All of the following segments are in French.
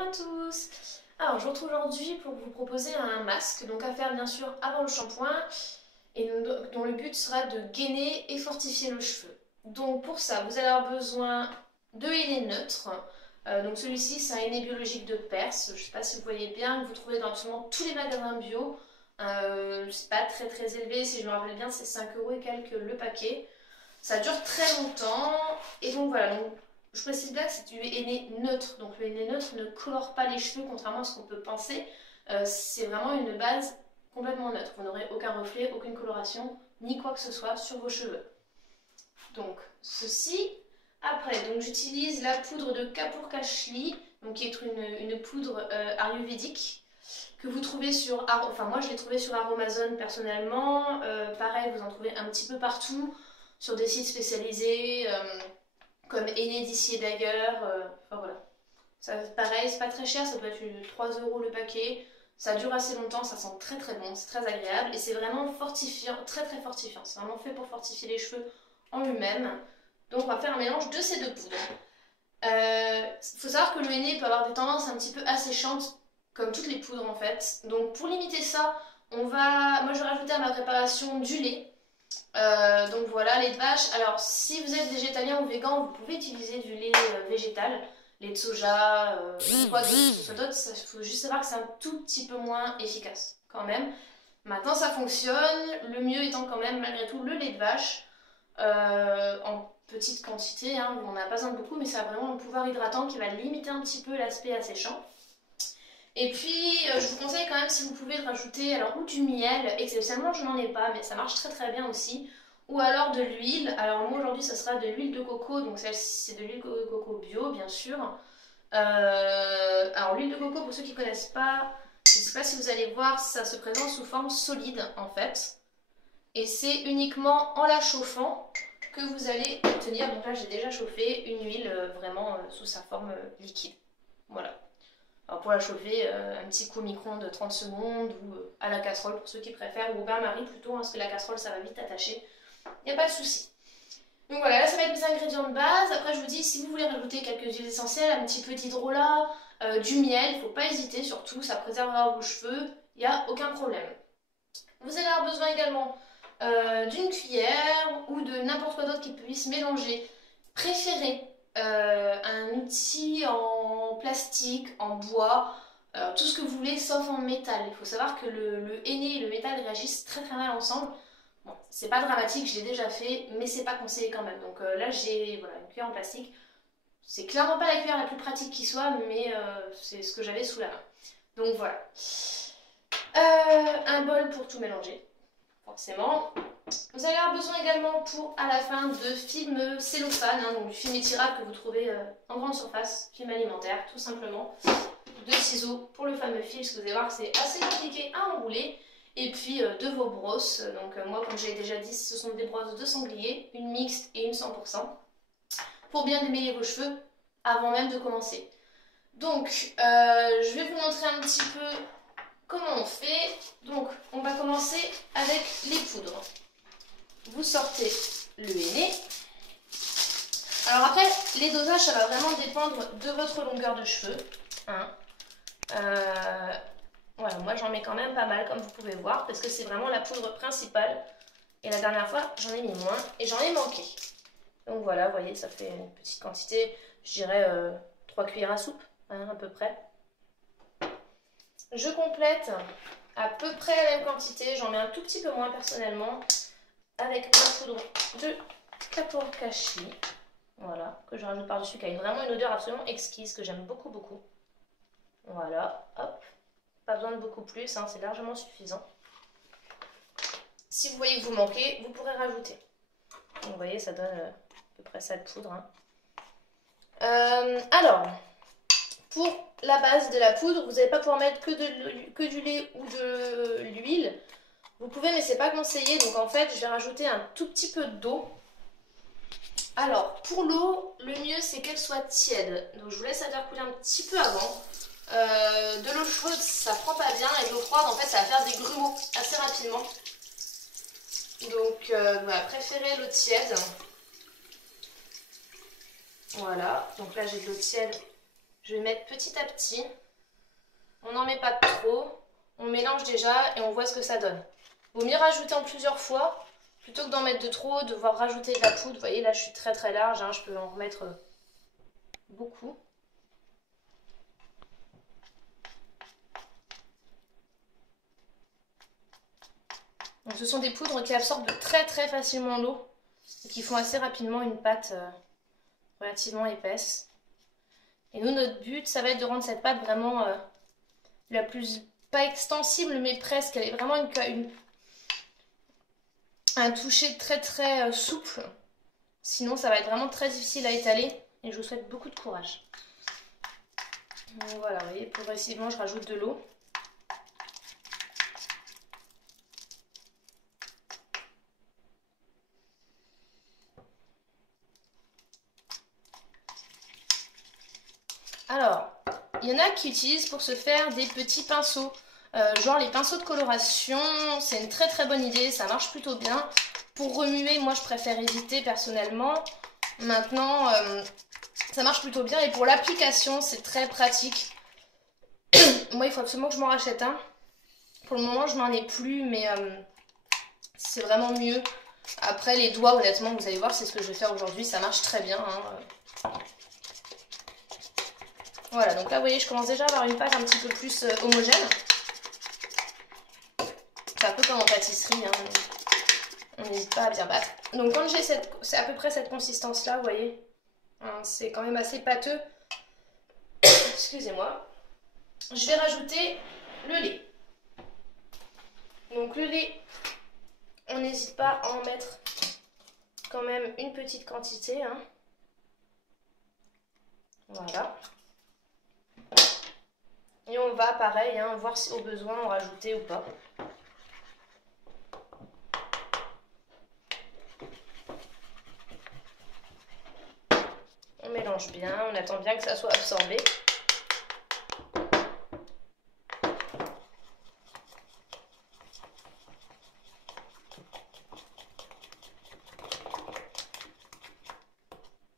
Bonjour à tous. Alors je vous retrouve aujourd'hui pour vous proposer un masque, donc à faire bien sûr avant le shampoing et dont le but sera de gainer et fortifier le cheveu. Donc pour ça vous allez avoir besoin de henné neutre. Donc celui-ci c'est un henné biologique de Perse, je ne sais pas si vous voyez bien, que vous trouvez dans absolument tous les magasins bio. C'est pas très élevé, si je me rappelle bien c'est 5 € et quelques le paquet. Ça dure très longtemps et donc voilà. Donc, je précise bien que c'est du henné neutre, donc le henné neutre ne colore pas les cheveux contrairement à ce qu'on peut penser. C'est vraiment une base complètement neutre, vous n'aurez aucun reflet, aucune coloration, ni quoi que ce soit sur vos cheveux. Donc ceci, après donc j'utilise la poudre de Kapoor Kashli, donc qui est une poudre ayurvédique que vous trouvez sur, enfin moi je l'ai trouvé sur Aromazone personnellement, pareil vous en trouvez un petit peu partout, sur des sites spécialisés, comme Henné d'ici et d'ailleurs, enfin voilà. Ça, pareil, c'est pas très cher, ça peut être 3 € le paquet. Ça dure assez longtemps, ça sent très bon, c'est très agréable et c'est vraiment fortifiant, très fortifiant. C'est vraiment fait pour fortifier les cheveux en lui-même. Donc on va faire un mélange de ces deux poudres. Faut savoir que le henné peut avoir des tendances un petit peu asséchantes, comme toutes les poudres en fait. Donc pour limiter ça, moi je vais rajouter à ma préparation du lait. Donc voilà, lait de vache. Alors si vous êtes végétalien ou végan, vous pouvez utiliser du lait végétal, lait de soja ou quoi que ce soit d'autre. Il faut juste savoir que c'est un tout petit peu moins efficace quand même. Maintenant ça fonctionne, le mieux étant quand même malgré tout le lait de vache en petite quantité, hein. On n'a pas besoin de beaucoup, mais ça a vraiment le pouvoir hydratant qui va limiter un petit peu l'aspect asséchant. Et puis, je vous conseille quand même, si vous pouvez, de rajouter alors, ou du miel, exceptionnellement je n'en ai pas, mais ça marche très bien aussi, ou alors de l'huile. Alors moi aujourd'hui ça sera de l'huile de coco, donc celle-ci c'est de l'huile de coco bio bien sûr. Alors l'huile de coco, pour ceux qui ne connaissent pas, je ne sais pas si vous allez voir, ça se présente sous forme solide en fait. Et c'est uniquement en la chauffant que vous allez obtenir, donc là j'ai déjà chauffé, une huile vraiment sous sa forme liquide. Voilà. Alors pour la chauffer, un petit coup au micro-ondes de 30 secondes ou à la casserole pour ceux qui préfèrent, ou au bain-marie plutôt, hein, parce que la casserole ça va vite attacher. Il n'y a pas de souci. Donc voilà, là ça va être mes ingrédients de base. Après je vous dis, si vous voulez rajouter quelques huiles essentielles, un petit peu d'hydrolat, du miel, il ne faut pas hésiter surtout, ça préservera vos cheveux, il n'y a aucun problème. Vous allez avoir besoin également d'une cuillère ou de n'importe quoi d'autre qui puisse mélanger. Préférez un outil en plastique, en bois, tout ce que vous voulez sauf en métal. Il faut savoir que le henné et le métal réagissent très mal ensemble. Bon, c'est pas dramatique, je l'ai déjà fait, mais c'est pas conseillé quand même. Donc là j'ai voilà, une cuillère en plastique. C'est clairement pas la cuillère la plus pratique qui soit, mais c'est ce que j'avais sous la main. Donc voilà. Un bol pour tout mélanger, forcément. Vous allez avoir besoin également pour à la fin de film cellophane, hein, donc du film étirable que vous trouvez en grande surface, film alimentaire tout simplement, de ciseaux pour le fameux fil, parce que vous allez voir que c'est assez compliqué à enrouler, et puis de vos brosses. Donc moi comme j'ai déjà dit, ce sont des brosses de sanglier, une mixte et une 100%, pour bien démêler vos cheveux avant même de commencer. Donc je vais vous montrer un petit peu comment on fait. Donc on va commencer avec les poudres. Vous sortez le henné. Alors après, les dosages, ça va vraiment dépendre de votre longueur de cheveux. Hein. Voilà, moi j'en mets quand même pas mal, comme vous pouvez voir, parce que c'est vraiment la poudre principale. Et la dernière fois, j'en ai mis moins et j'en ai manqué. Donc voilà, vous voyez, ça fait une petite quantité, je dirais 3 cuillères à soupe, hein, à peu près. Je complète à peu près la même quantité, j'en mets un tout petit peu moins personnellement, avec ma poudre de Kapoor Kashli, voilà, que je rajoute par-dessus, qui a vraiment une odeur absolument exquise, que j'aime beaucoup. Voilà, hop, pas besoin de beaucoup plus, hein, c'est largement suffisant. Si vous voyez que vous manquez, vous pourrez rajouter. Donc, vous voyez, ça donne à peu près ça de poudre. Hein. Alors, pour la base de la poudre, vous n'allez pas pouvoir mettre que du lait ou de l'huile. Vous pouvez, mais c'est pas conseillé. Donc en fait, je vais rajouter un tout petit peu d'eau. Alors, pour l'eau, le mieux c'est qu'elle soit tiède. Donc je vous laisse la faire couler un petit peu avant. De l'eau chaude, ça prend pas bien. Et de l'eau froide, en fait, ça va faire des grumeaux assez rapidement. Donc, voilà, préférez l'eau tiède. Voilà, donc là j'ai de l'eau tiède Je vais mettre petit à petit. On n'en met pas trop. On mélange déjà et on voit ce que ça donne. Vaut mieux rajouter en plusieurs fois plutôt que d'en mettre de trop, devoir rajouter de la poudre. Vous voyez, là, je suis très très large. Hein, je peux en remettre beaucoup. Donc, ce sont des poudres qui absorbent très très facilement l'eau et qui font assez rapidement une pâte relativement épaisse. Et nous, notre but, ça va être de rendre cette pâte vraiment la plus, pas extensible, mais presque. Elle est vraiment un toucher très très souple. Sinon, ça va être vraiment très difficile à étaler. Et je vous souhaite beaucoup de courage. Donc voilà, vous voyez, progressivement, je rajoute de l'eau. Alors, il y en a qui utilisent pour se faire des petits pinceaux. Genre les pinceaux de coloration, c'est une très très bonne idée, ça marche plutôt bien. Pour remuer, moi je préfère éviter personnellement. Maintenant, ça marche plutôt bien et pour l'application, c'est très pratique. Moi, il faut absolument que je m'en rachète un. Pour le moment, je n'en ai plus, mais c'est vraiment mieux. Après, les doigts, honnêtement, vous allez voir, c'est ce que je vais faire aujourd'hui, ça marche très bien. Hein. Voilà, donc là, vous voyez, je commence déjà à avoir une pâte un petit peu plus homogène. C'est un peu comme en pâtisserie, hein. On n'hésite pas à bien battre. Donc quand j'ai c'est à peu près cette consistance-là, vous voyez, hein, c'est quand même assez pâteux. Excusez-moi. Je vais rajouter le lait. Donc le lait, on n'hésite pas à en mettre quand même une petite quantité. Hein. Voilà. Et on va, pareil, hein, voir si au besoin en rajouter ou pas. On mélange bien, on attend bien que ça soit absorbé.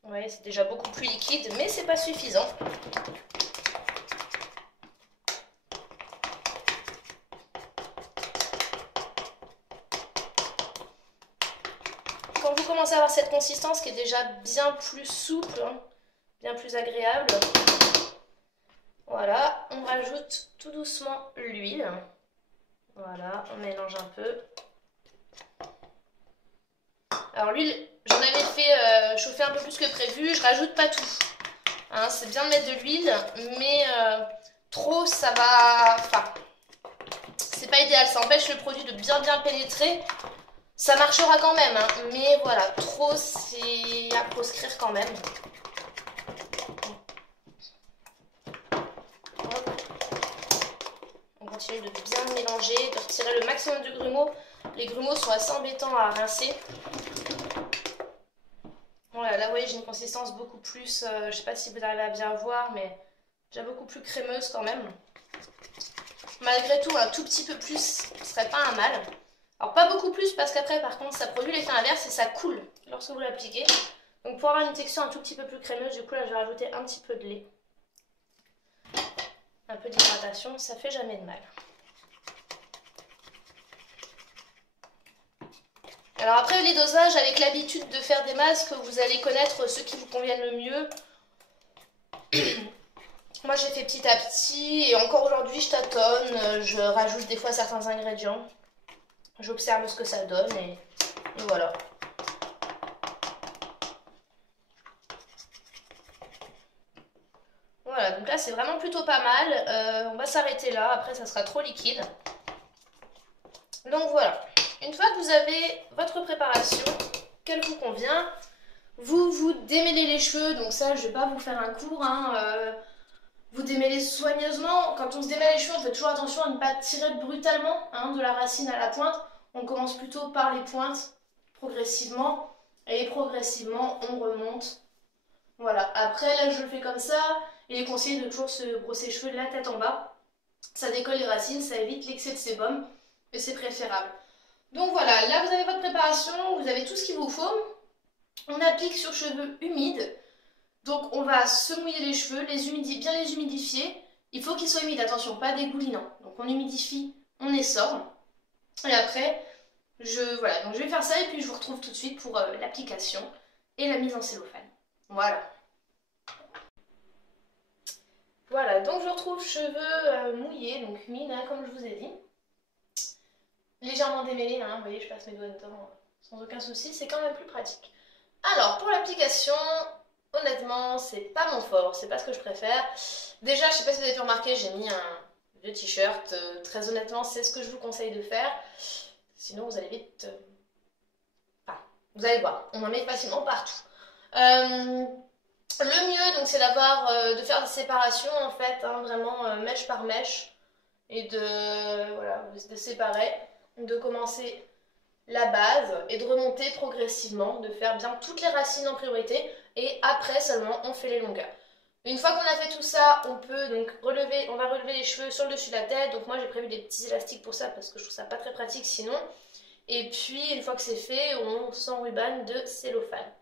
Vous voyez, c'est déjà beaucoup plus liquide, mais c'est pas suffisant. Quand vous commencez à avoir cette consistance qui est déjà bien plus souple, hein, bien plus agréable, voilà, on rajoute tout doucement l'huile. Voilà, on mélange un peu. Alors l'huile, j'en avais fait chauffer un peu plus que prévu, je rajoute pas tout. Hein, c'est bien de mettre de l'huile, mais trop ça va... Enfin, c'est pas idéal, ça empêche le produit de bien pénétrer. Ça marchera quand même, hein, mais voilà, trop c'est à proscrire quand même. On continue de bien mélanger, de retirer le maximum de grumeaux. Les grumeaux sont assez embêtants à rincer. Voilà, là vous voyez j'ai une consistance beaucoup plus, je sais pas si vous arrivez à bien voir, mais déjà beaucoup plus crémeuse quand même. Malgré tout, un tout petit peu plus ce serait pas un mal. Alors pas beaucoup plus parce qu'après par contre ça produit l'effet inverse et ça coule lorsque vous l'appliquez. Donc pour avoir une texture un tout petit peu plus crémeuse, du coup là je vais rajouter un petit peu de lait. Un peu d'hydratation, ça fait jamais de mal. Alors après les dosages, avec l'habitude de faire des masques, vous allez connaître ceux qui vous conviennent le mieux. Moi j'ai fait petit à petit et encore aujourd'hui je tâtonne, je rajoute des fois certains ingrédients. J'observe ce que ça donne et voilà. Voilà, donc là c'est vraiment plutôt pas mal. On va s'arrêter là, après ça sera trop liquide. Donc voilà, une fois que vous avez votre préparation, qu'elle vous convient, vous démêlez les cheveux. Donc ça je vais pas vous faire un cours, hein. Vous démêlez soigneusement. Quand on se démêle les cheveux, on fait toujours attention à ne pas tirer brutalement, hein, de la racine à la pointe. On commence plutôt par les pointes, progressivement. Et progressivement, on remonte. Voilà. Après, là, je le fais comme ça. Il est conseillé de toujours se brosser les cheveux de la tête en bas. Ça décolle les racines, ça évite l'excès de sébum. Et c'est préférable. Donc voilà, là, vous avez votre préparation. Vous avez tout ce qu'il vous faut. On applique sur cheveux humides. Donc on va se mouiller les cheveux, bien les humidifier. Il faut qu'ils soient humides, attention, pas dégoulinants. Donc on humidifie, on essore. Et après, voilà, donc je vais faire ça et puis je vous retrouve tout de suite pour l'application et la mise en cellophane. Voilà. Voilà, donc je retrouve cheveux mouillés, donc humides, hein, comme je vous ai dit. Légèrement démêlés, hein, vous voyez, je passe mes doigts dedans sans aucun souci, c'est quand même plus pratique. Alors, pour l'application, honnêtement, c'est pas mon fort, c'est pas ce que je préfère. Déjà, je sais pas si vous avez pu remarquer, j'ai mis un vieux t-shirt. Très honnêtement, c'est ce que je vous conseille de faire. Sinon, vous allez vite... Enfin, vous allez voir, on en met facilement partout. Le mieux, donc, c'est de faire des séparations, en fait, hein, vraiment mèche par mèche. Et de séparer, de commencer la base et de remonter progressivement, de faire bien toutes les racines en priorité et après seulement on fait les longueurs. Une fois qu'on a fait tout ça, on va relever les cheveux sur le dessus de la tête. Donc moi j'ai prévu des petits élastiques pour ça parce que je trouve ça pas très pratique sinon. Et puis une fois que c'est fait, on s'enrubane de cellophane.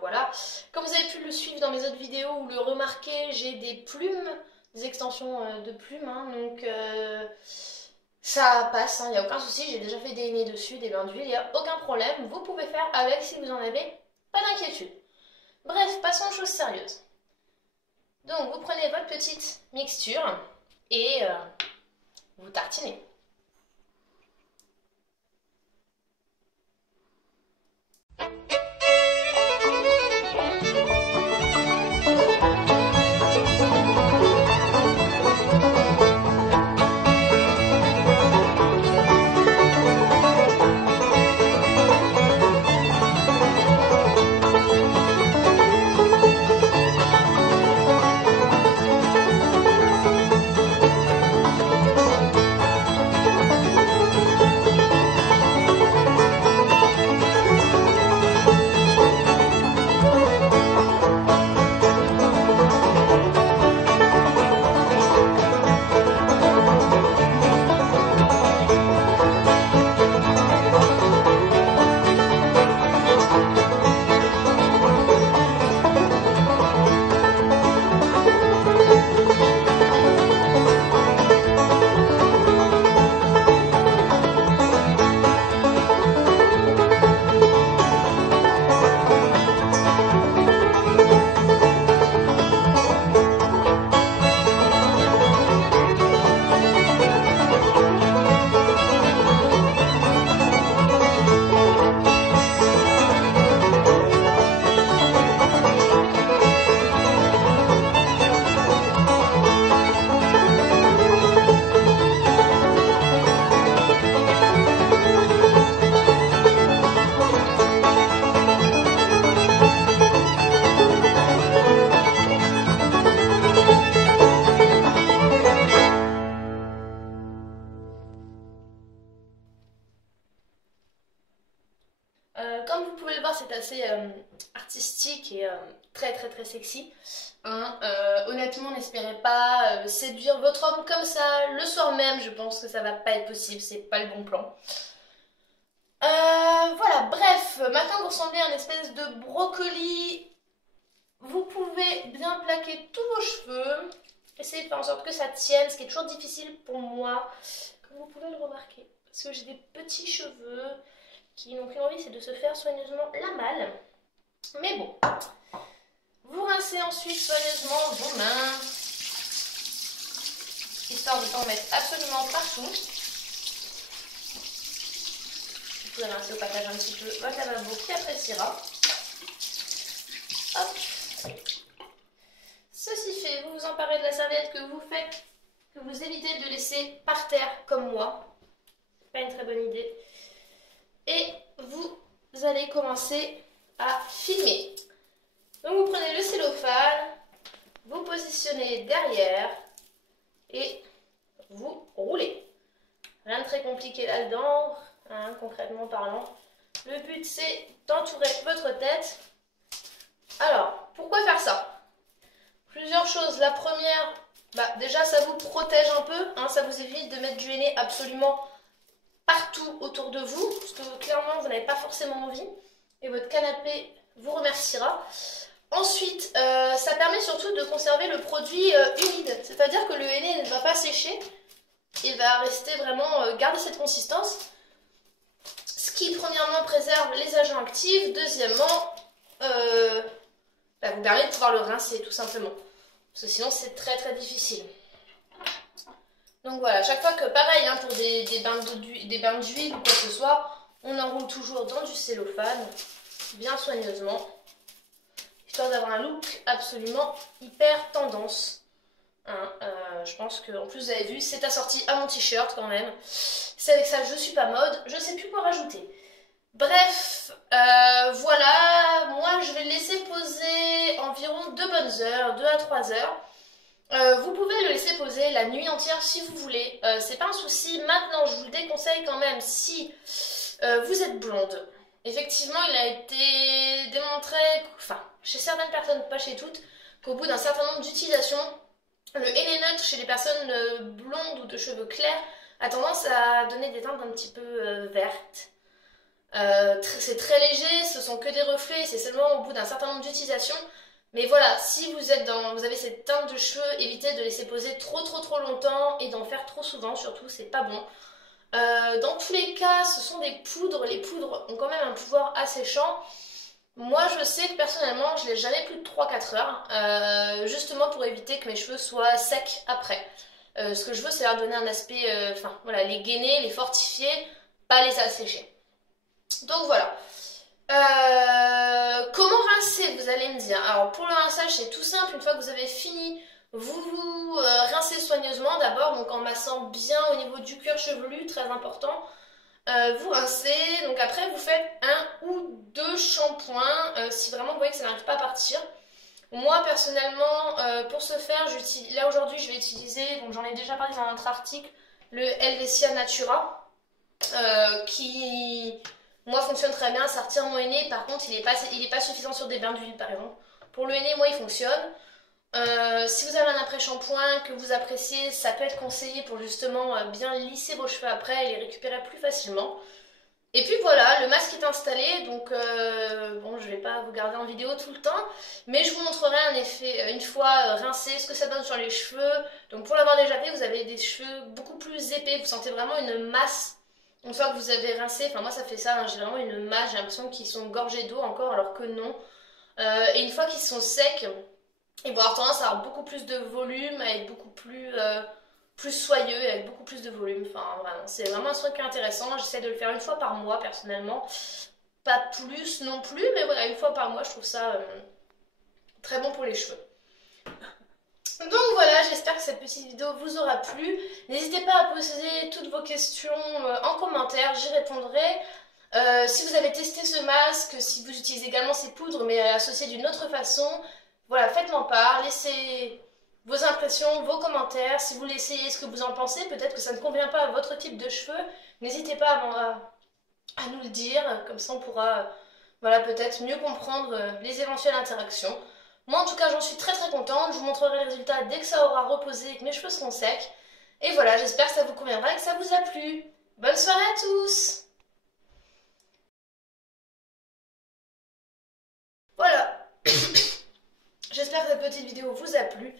Voilà. Comme vous avez pu le suivre dans mes autres vidéos ou le remarquer, j'ai des plumes, des extensions de plumes, hein, donc ça passe, il n'y a aucun souci, j'ai déjà fait des hennées dessus, des bains d'huile, il n'y a aucun problème, vous pouvez faire avec si vous en avez, pas d'inquiétude. Bref, passons aux choses sérieuses. Donc vous prenez votre petite mixture et vous tartinez. Comme vous pouvez le voir, c'est assez artistique et très très très sexy. Hein. Honnêtement, n'espérez pas séduire votre homme comme ça le soir même. Je pense que ça va pas être possible, c'est pas le bon plan. Voilà, bref, maintenant vous ressemblez à une espèce de brocoli. Vous pouvez bien plaquer tous vos cheveux. Essayez de faire en sorte que ça tienne, ce qui est toujours difficile pour moi, comme vous pouvez le remarquer. Parce que j'ai des petits cheveux qui n'ont qu'une envie, c'est de se faire soigneusement la malle. Mais bon, vous rincez ensuite soigneusement vos mains, histoire de ne pas en mettre absolument partout. Vous pouvez rincer au passage un petit peu votre lavabo qui appréciera. Hop. Ceci fait, vous vous emparez de la serviette que vous évitez de laisser par terre comme moi. C'est pas une très bonne idée. Et vous allez commencer à filmer. Donc vous prenez le cellophane, vous positionnez derrière et vous roulez. Rien de très compliqué là-dedans, hein, concrètement parlant. Le but c'est d'entourer votre tête. Alors, pourquoi faire ça? Plusieurs choses. La première, déjà ça vous protège un peu, hein, ça vous évite de mettre du henné absolument partout autour de vous, parce que clairement vous n'avez pas forcément envie, et votre canapé vous remerciera. Ensuite, ça permet surtout de conserver le produit humide, c'est-à-dire que le henné ne va pas sécher, il va rester vraiment garder cette consistance, ce qui premièrement préserve les agents actifs, deuxièmement vous permet de pouvoir le rincer tout simplement, parce que sinon c'est très très difficile. Donc voilà, chaque fois que pareil pour des bains d'huile ou quoi que ce soit, on enroule toujours dans du cellophane, bien soigneusement, histoire d'avoir un look absolument hyper tendance. Je pense qu'en plus vous avez vu, c'est assorti à mon t-shirt quand même. C'est avec ça que je suis pas mode, je sais plus quoi rajouter. Bref, voilà, moi je vais le laisser poser environ 2 bonnes heures, 2 à 3 heures. Vous pouvez le laisser poser la nuit entière si vous voulez, c'est pas un souci. Maintenant, je vous le déconseille quand même si vous êtes blonde. Effectivement, il a été démontré, enfin, chez certaines personnes, pas chez toutes, qu'au bout d'un certain nombre d'utilisations, le henné neutre chez les personnes blondes ou de cheveux clairs a tendance à donner des teintes un petit peu vertes. C'est très léger, ce sont que des reflets, c'est seulement au bout d'un certain nombre d'utilisations. Mais voilà, si vous avez cette teinte de cheveux, évitez de laisser poser trop longtemps et d'en faire trop souvent, surtout, c'est pas bon. Dans tous les cas, ce sont des poudres, les poudres ont quand même un pouvoir asséchant. Moi, je sais que personnellement, je laisse jamais plus de 3-4 heures, justement pour éviter que mes cheveux soient secs après. Ce que je veux, c'est leur donner un aspect, voilà, les gainer, les fortifier, pas les assécher. Donc voilà. Comment rincer, vous allez me dire. Alors pour le rinçage, c'est tout simple. Une fois que vous avez fini, vous rincez soigneusement d'abord, donc en massant bien au niveau du cuir chevelu, très important. Vous rincez, donc après vous faites 1 ou 2 shampoings si vraiment vous voyez que ça n'arrive pas à partir. Moi personnellement, pour ce faire, là aujourd'hui je vais utiliser, donc j'en ai déjà parlé dans un autre article, le Helvetia Natura, qui moi fonctionne très bien, ça retire mon henné. Par contre il est pas suffisant sur des bains d'huile par exemple. Pour le henné, moi il fonctionne. Si vous avez un après-shampoing que vous appréciez, ça peut être conseillé pour justement bien lisser vos cheveux après et les récupérer plus facilement. Et puis voilà, le masque est installé, donc bon, je vais pas vous garder en vidéo tout le temps, mais je vous montrerai un effet une fois rincé, ce que ça donne sur les cheveux. Donc pour l'avoir déjà fait, vous avez des cheveux beaucoup plus épais, vous sentez vraiment une masse. Une fois que vous avez rincé, enfin moi ça fait ça, j'ai vraiment une masse, j'ai l'impression qu'ils sont gorgés d'eau encore alors que non. Et une fois qu'ils sont secs, ils vont avoir tendance à avoir beaucoup plus de volume, à être beaucoup plus soyeux, avec beaucoup plus de volume. Enfin, vraiment, c'est vraiment un soin qui est intéressant. J'essaie de le faire 1 fois par mois, personnellement. Pas plus non plus, mais voilà, 1 fois par mois, je trouve ça très bon pour les cheveux. Donc voilà, j'espère que cette petite vidéo vous aura plu. N'hésitez pas à poser toutes vos questions en commentaire, j'y répondrai. Si vous avez testé ce masque, si vous utilisez également ces poudres, mais associées d'une autre façon, voilà, faites-m'en part, laissez vos impressions, vos commentaires. Si vous l'essayez, ce que vous en pensez, peut-être que ça ne convient pas à votre type de cheveux, n'hésitez pas à nous le dire, comme ça on pourra voilà, peut-être mieux comprendre les éventuelles interactions. Moi en tout cas j'en suis très contente, je vous montrerai les résultats dès que ça aura reposé et que mes cheveux seront secs. Et voilà, j'espère que ça vous conviendra et que ça vous a plu. Bonne soirée à tous! Voilà, j'espère que cette petite vidéo vous a plu.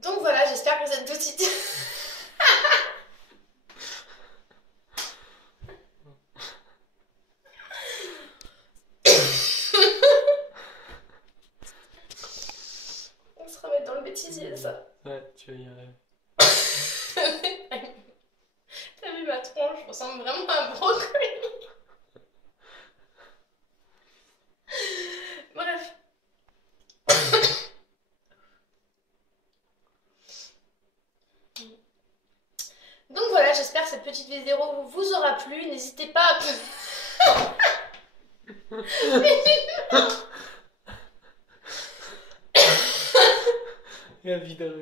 Donc voilà, j'espère que cette petite... On se remet dans le bêtisier, ça. Ouais, tu vas y arriver. T'as vu ma tronche, je ressemble vraiment à un brocoli. Bref. petite vidéo vous aura plu. N'hésitez pas à... La vidéo.